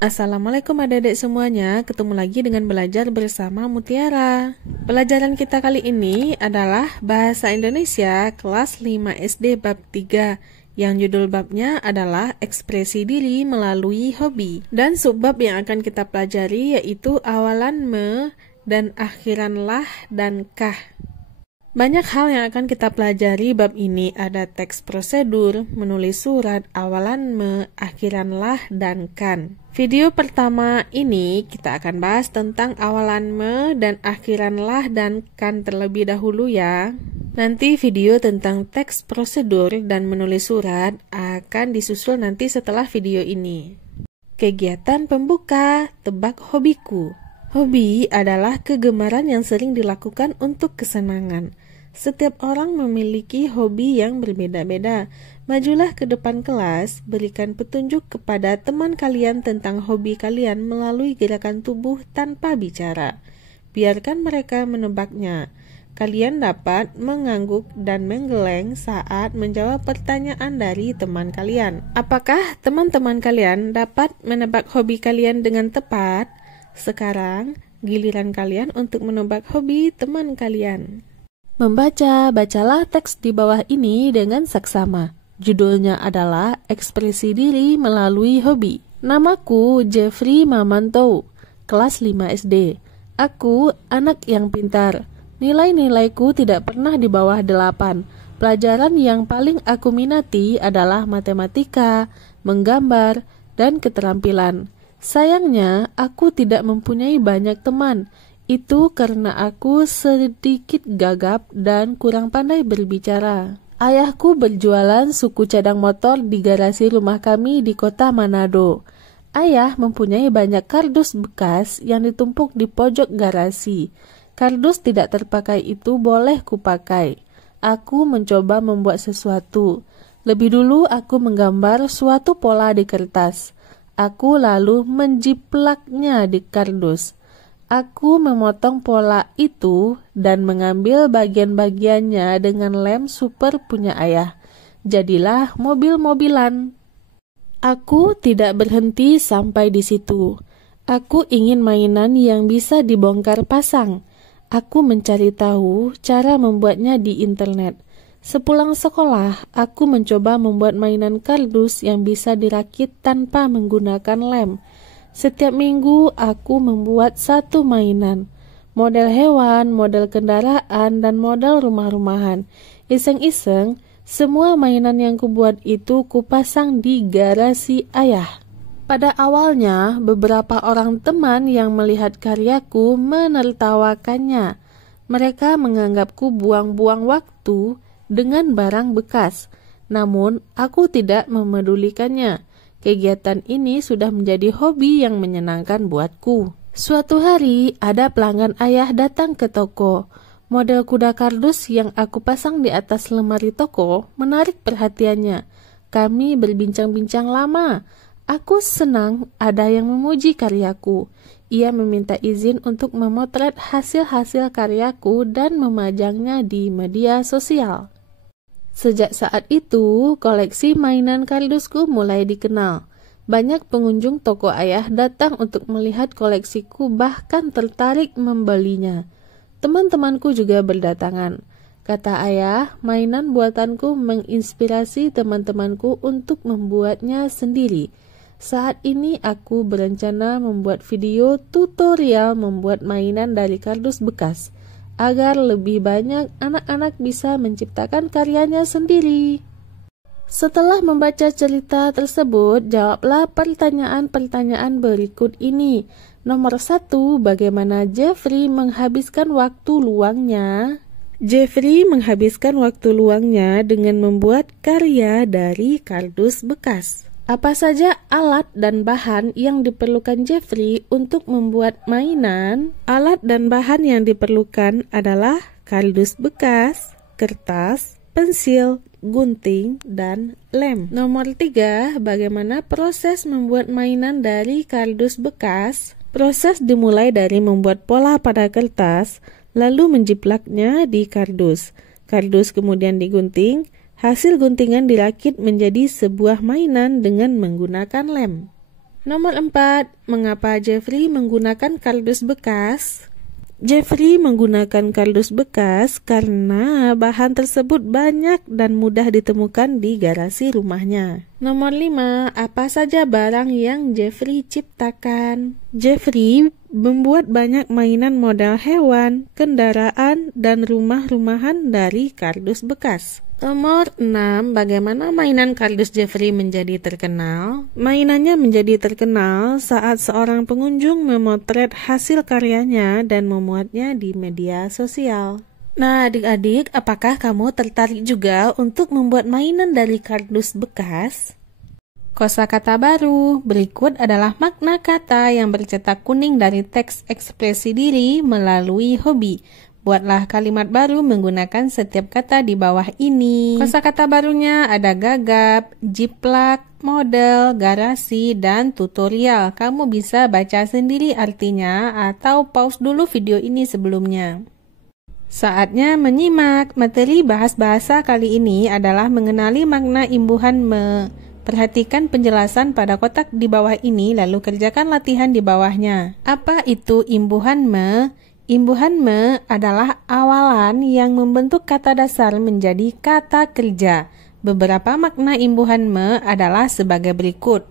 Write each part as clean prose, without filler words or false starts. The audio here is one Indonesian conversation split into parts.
Assalamualaikum adik-adik semuanya, ketemu lagi dengan belajar bersama Mutiara. Pelajaran kita kali ini adalah Bahasa Indonesia kelas 5 SD bab 3, yang judul babnya adalah Ekspresi Diri Melalui Hobi. Dan subbab yang akan kita pelajari yaitu awalan me dan akhiran lah dan kah. Banyak hal yang akan kita pelajari bab ini, ada teks prosedur, menulis surat, awalan me, akhiran lah, dan kan. Video pertama ini kita akan bahas tentang awalan me dan akhiran lah dan kan terlebih dahulu ya. Nanti video tentang teks prosedur dan menulis surat akan disusul nanti setelah video ini. Kegiatan pembuka, tebak hobiku. Hobi adalah kegemaran yang sering dilakukan untuk kesenangan. Setiap orang memiliki hobi yang berbeda-beda. Majulah ke depan kelas, berikan petunjuk kepada teman kalian tentang hobi kalian melalui gerakan tubuh tanpa bicara. Biarkan mereka menebaknya. Kalian dapat mengangguk dan menggeleng saat menjawab pertanyaan dari teman kalian. Apakah teman-teman kalian dapat menebak hobi kalian dengan tepat? Sekarang, giliran kalian untuk menebak hobi teman kalian. Membaca, bacalah teks di bawah ini dengan saksama. Judulnya adalah Ekspresi Diri Melalui Hobi. Namaku Jeffrey Mamanto, kelas 5 SD. Aku anak yang pintar. Nilai-nilaiku tidak pernah di bawah 8. Pelajaran yang paling aku minati adalah matematika, menggambar, dan keterampilan. Sayangnya, aku tidak mempunyai banyak teman. Itu karena aku sedikit gagap dan kurang pandai berbicara. Ayahku berjualan suku cadang motor di garasi rumah kami di kota Manado. Ayah mempunyai banyak kardus bekas yang ditumpuk di pojok garasi. Kardus tidak terpakai itu boleh kupakai. Aku mencoba membuat sesuatu. Lebih dulu aku menggambar suatu pola di kertas. Aku lalu menjiplaknya di kardus. Aku memotong pola itu dan mengambil bagian-bagiannya dengan lem super punya ayah. Jadilah mobil-mobilan. Aku tidak berhenti sampai di situ. Aku ingin mainan yang bisa dibongkar pasang. Aku mencari tahu cara membuatnya di internet. Sepulang sekolah, aku mencoba membuat mainan kardus yang bisa dirakit tanpa menggunakan lem. Setiap minggu aku membuat satu mainan, model hewan, model kendaraan, dan model rumah-rumahan. Iseng-iseng, semua mainan yang kubuat itu kupasang di garasi ayah. Pada awalnya, beberapa orang teman yang melihat karyaku menertawakannya. Mereka menganggapku buang-buang waktu dengan barang bekas. Namun, aku tidak memedulikannya. Kegiatan ini sudah menjadi hobi yang menyenangkan buatku. Suatu hari, ada pelanggan ayah datang ke toko. Model kuda kardus yang aku pasang di atas lemari toko menarik perhatiannya. Kami berbincang-bincang lama. Aku senang ada yang memuji karyaku. Ia meminta izin untuk memotret hasil-hasil karyaku dan memajangnya di media sosial. Sejak saat itu, koleksi mainan kardusku mulai dikenal. Banyak pengunjung toko ayah datang untuk melihat koleksiku, bahkan tertarik membelinya. Teman-temanku juga berdatangan. Kata ayah, mainan buatanku menginspirasi teman-temanku untuk membuatnya sendiri. Saat ini aku berencana membuat video tutorial membuat mainan dari kardus bekas, agar lebih banyak anak-anak bisa menciptakan karyanya sendiri. Setelah membaca cerita tersebut, jawablah pertanyaan-pertanyaan berikut ini. Nomor 1, bagaimana Jeffrey menghabiskan waktu luangnya? Jeffrey menghabiskan waktu luangnya dengan membuat karya dari kardus bekas. Apa saja alat dan bahan yang diperlukan Jeffrey untuk membuat mainan? Alat dan bahan yang diperlukan adalah kardus bekas, kertas, pensil, gunting, dan lem. Nomor 3, bagaimana proses membuat mainan dari kardus bekas? Proses dimulai dari membuat pola pada kertas, lalu menjiplaknya di kardus. Kardus kemudian digunting. Hasil guntingan dirakit menjadi sebuah mainan dengan menggunakan lem. Nomor 4, mengapa Jeffrey menggunakan kardus bekas? Jeffrey menggunakan kardus bekas karena bahan tersebut banyak dan mudah ditemukan di garasi rumahnya. Nomor 5, apa saja barang yang Jeffrey ciptakan? Jeffrey membuat banyak mainan model hewan, kendaraan, dan rumah-rumahan dari kardus bekas. Nomor 6, bagaimana mainan kardus Jeffrey menjadi terkenal? Mainannya menjadi terkenal saat seorang pengunjung memotret hasil karyanya dan memuatnya di media sosial. Nah, adik-adik, apakah kamu tertarik juga untuk membuat mainan dari kardus bekas? Kosakata baru berikut adalah makna kata yang bercetak kuning dari teks ekspresi diri melalui hobi. Buatlah kalimat baru menggunakan setiap kata di bawah ini. Kosakata barunya ada gagap, jiplak, model, garasi, dan tutorial. Kamu bisa baca sendiri artinya atau pause dulu video ini sebelumnya. Saatnya menyimak. Materi bahas bahasa kali ini adalah mengenali makna imbuhan me. Perhatikan penjelasan pada kotak di bawah ini lalu kerjakan latihan di bawahnya. Apa itu imbuhan me? Imbuhan me adalah awalan yang membentuk kata dasar menjadi kata kerja. Beberapa makna imbuhan me adalah sebagai berikut.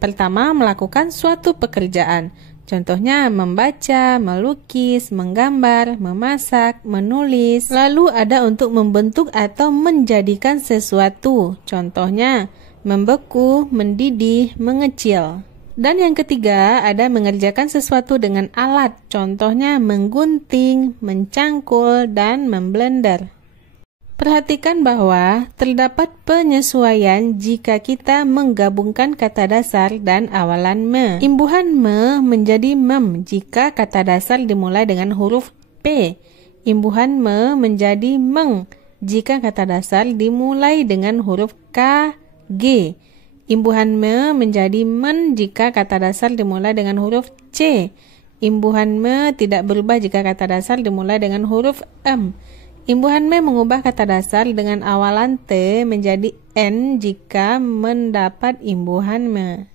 Pertama, melakukan suatu pekerjaan. Contohnya membaca, melukis, menggambar, memasak, menulis. Lalu ada untuk membentuk atau menjadikan sesuatu. Contohnya membeku, mendidih, mengecil. Dan yang ketiga, ada mengerjakan sesuatu dengan alat, contohnya menggunting, mencangkul, dan memblender. Perhatikan bahwa terdapat penyesuaian jika kita menggabungkan kata dasar dan awalan me. Imbuhan me menjadi mem jika kata dasar dimulai dengan huruf P. Imbuhan me menjadi meng jika kata dasar dimulai dengan huruf K, G. Imbuhan me menjadi men jika kata dasar dimulai dengan huruf C. Imbuhan me tidak berubah jika kata dasar dimulai dengan huruf M. Imbuhan me mengubah kata dasar dengan awalan T menjadi N jika mendapat imbuhan me.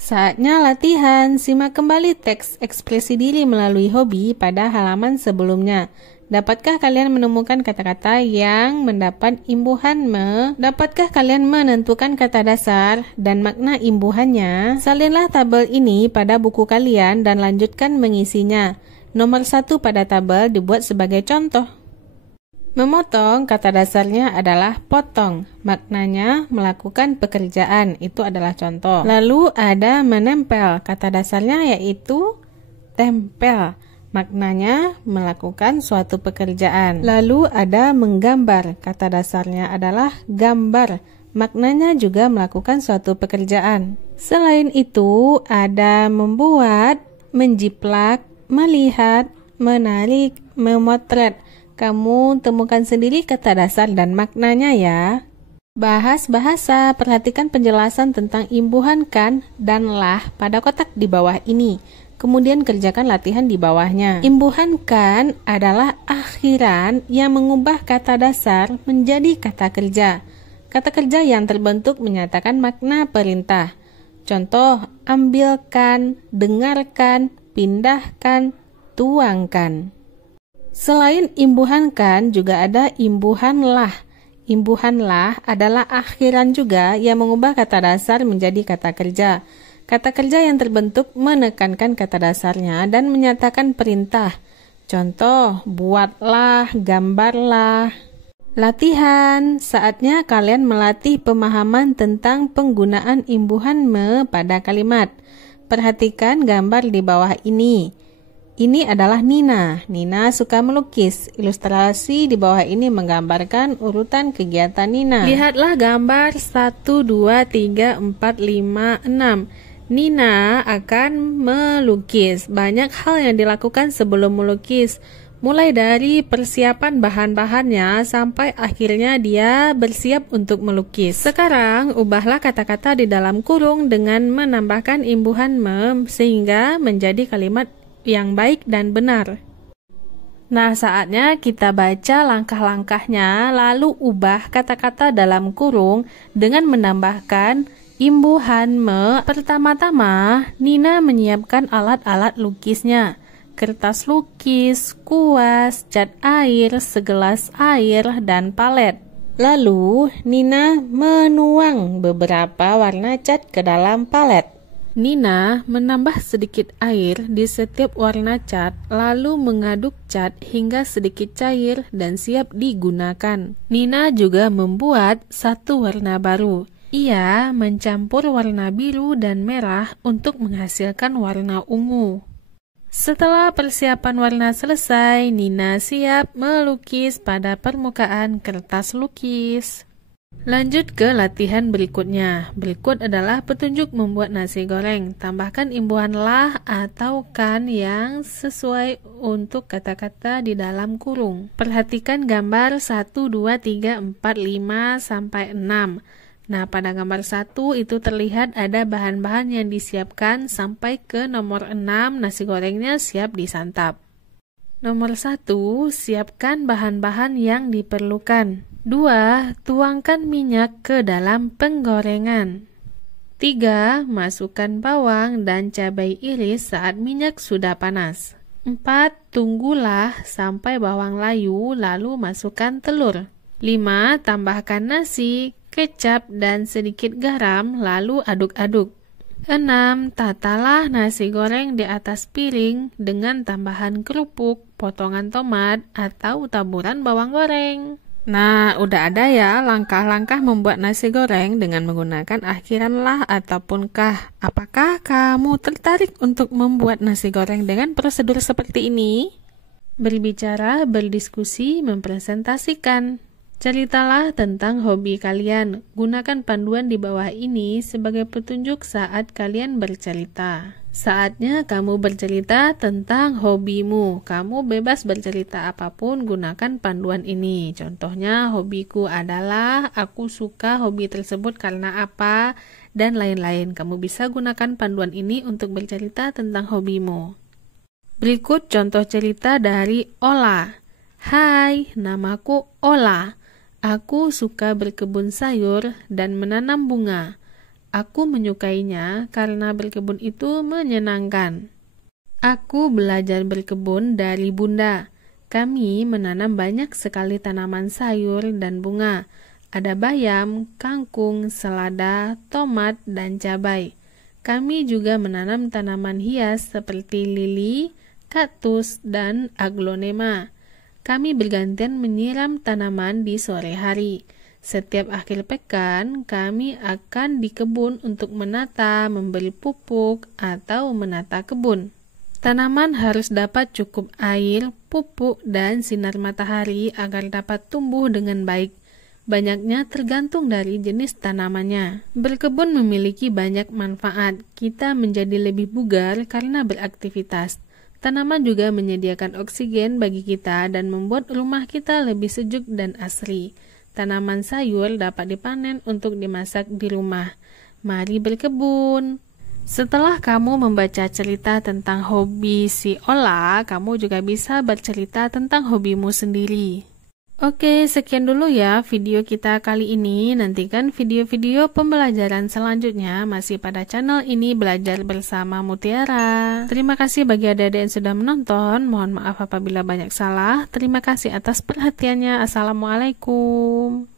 Saatnya latihan. Simak kembali teks ekspresi diri melalui hobi pada halaman sebelumnya. Dapatkah kalian menemukan kata-kata yang mendapat imbuhan me? Dapatkah kalian menentukan kata dasar dan makna imbuhannya? Salinlah tabel ini pada buku kalian dan lanjutkan mengisinya. Nomor 1 pada tabel dibuat sebagai contoh. Memotong, kata dasarnya adalah potong. Maknanya melakukan pekerjaan, itu adalah contoh. Lalu ada menempel, kata dasarnya yaitu tempel. Maknanya melakukan suatu pekerjaan. Lalu ada menggambar, kata dasarnya adalah gambar. Maknanya juga melakukan suatu pekerjaan. Selain itu ada membuat, menjiplak, melihat, menarik, memotret. Kamu temukan sendiri kata dasar dan maknanya ya. Bahas bahasa, perhatikan penjelasan tentang imbuhan kan dan lah pada kotak di bawah ini. Kemudian kerjakan latihan di bawahnya. Imbuhan kan adalah akhiran yang mengubah kata dasar menjadi kata kerja. Kata kerja yang terbentuk menyatakan makna perintah. Contoh, ambilkan, dengarkan, pindahkan, tuangkan. Selain imbuhan kan, juga ada imbuhan lah. Imbuhan lah adalah akhiran juga yang mengubah kata dasar menjadi kata kerja. Kata kerja yang terbentuk menekankan kata dasarnya dan menyatakan perintah. Contoh, buatlah, gambarlah. Latihan, saatnya kalian melatih pemahaman tentang penggunaan imbuhan me pada kalimat. Perhatikan gambar di bawah ini. Ini adalah Nina. Nina suka melukis. Ilustrasi di bawah ini menggambarkan urutan kegiatan Nina. Lihatlah gambar 1, 2, 3, 4, 5, 6. Nina akan melukis. Banyak hal yang dilakukan sebelum melukis. Mulai dari persiapan bahan-bahannya sampai akhirnya dia bersiap untuk melukis. Sekarang, ubahlah kata-kata di dalam kurung dengan menambahkan imbuhan me sehingga menjadi kalimat yang baik dan benar. Nah, saatnya kita baca langkah-langkahnya lalu ubah kata-kata dalam kurung dengan menambahkan Imbuhan me. Pertama-tama, Nina menyiapkan alat-alat lukisnya. Kertas lukis, kuas, cat air, segelas air, dan palet. Lalu, Nina menuang beberapa warna cat ke dalam palet. Nina menambah sedikit air di setiap warna cat, lalu mengaduk cat hingga sedikit cair dan siap digunakan. Nina juga membuat satu warna baru. Ia mencampur warna biru dan merah untuk menghasilkan warna ungu. Setelah persiapan warna selesai, Nina siap melukis pada permukaan kertas lukis. Lanjut ke latihan berikutnya. Berikut adalah petunjuk membuat nasi goreng. Tambahkan imbuhan lah atau kan yang sesuai untuk kata-kata di dalam kurung. Perhatikan gambar 1, 2, 3, 4, 5, sampai 6. Nah, pada gambar 1 itu terlihat ada bahan-bahan yang disiapkan sampai ke nomor 6, nasi gorengnya siap disantap. Nomor 1, siapkan bahan-bahan yang diperlukan. 2, tuangkan minyak ke dalam penggorengan. 3, masukkan bawang dan cabai iris saat minyak sudah panas. 4, tunggulah sampai bawang layu lalu masukkan telur. 5, tambahkan nasi, kecap, dan sedikit garam lalu aduk-aduk. 6, tatalah nasi goreng di atas piring dengan tambahan kerupuk, potongan tomat, atau taburan bawang goreng. Nah, udah ada ya langkah-langkah membuat nasi goreng dengan menggunakan akhiran lah ataupun kah. Apakah kamu tertarik untuk membuat nasi goreng dengan prosedur seperti ini? Berbicara, berdiskusi, mempresentasikan. Ceritalah tentang hobi kalian. Gunakan panduan di bawah ini sebagai petunjuk saat kalian bercerita. Saatnya kamu bercerita tentang hobimu. Kamu bebas bercerita apapun, gunakan panduan ini. Contohnya, hobiku adalah, aku suka hobi tersebut karena apa, dan lain-lain. Kamu bisa gunakan panduan ini untuk bercerita tentang hobimu. Berikut contoh cerita dari Ola. Hai, namaku Ola. Aku suka berkebun sayur dan menanam bunga. Aku menyukainya karena berkebun itu menyenangkan. Aku belajar berkebun dari Bunda. Kami menanam banyak sekali tanaman sayur dan bunga. Ada bayam, kangkung, selada, tomat, dan cabai. Kami juga menanam tanaman hias seperti lili, kaktus, dan aglonema. Kami bergantian menyiram tanaman di sore hari. Setiap akhir pekan, kami akan di kebun untuk menata, memberi pupuk, atau menata kebun. Tanaman harus dapat cukup air, pupuk, dan sinar matahari agar dapat tumbuh dengan baik. Banyaknya tergantung dari jenis tanamannya. Berkebun memiliki banyak manfaat. Kita menjadi lebih bugar karena beraktivitas. Tanaman juga menyediakan oksigen bagi kita dan membuat rumah kita lebih sejuk dan asri. Tanaman sayur dapat dipanen untuk dimasak di rumah. Mari berkebun. Setelah kamu membaca cerita tentang hobi si Ola, kamu juga bisa bercerita tentang hobimu sendiri. Oke, sekian dulu ya video kita kali ini. Nantikan video-video pembelajaran selanjutnya masih pada channel ini, Belajar Bersama Mutiara. Terima kasih bagi adik-adik yang sudah menonton. Mohon maaf apabila banyak salah. Terima kasih atas perhatiannya. Assalamualaikum.